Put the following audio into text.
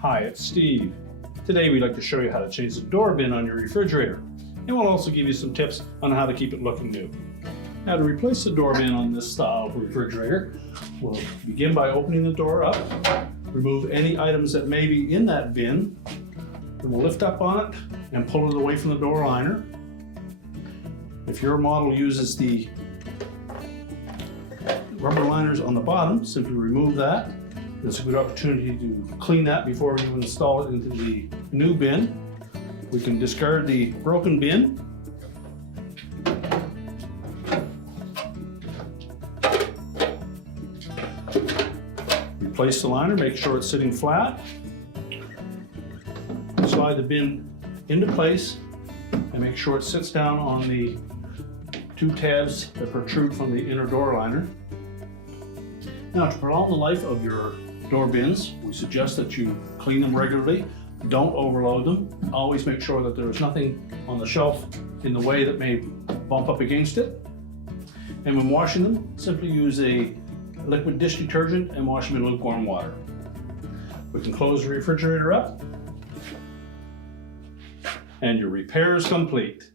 Hi, it's Steve. Today we'd like to show you how to change the door bin on your refrigerator, and we'll also give you some tips on how to keep it looking new. Now, to replace the door bin on this style of refrigerator, we'll begin by opening the door up, remove any items that may be in that bin, then we'll lift up on it and pull it away from the door liner. If your model uses the rubber liners on the bottom, simply remove that. It's a good opportunity to clean that before you install it into the new bin. We can discard the broken bin. Replace the liner, make sure it's sitting flat. Slide the bin into place and make sure it sits down on the two tabs that protrude from the inner door liner. Now, to prolong the life of your door bins, we suggest that you clean them regularly. Don't overload them. Always make sure that there is nothing on the shelf in the way that may bump up against it. And when washing them, simply use a liquid dish detergent and wash them in lukewarm water. We can close the refrigerator up, and your repair is complete.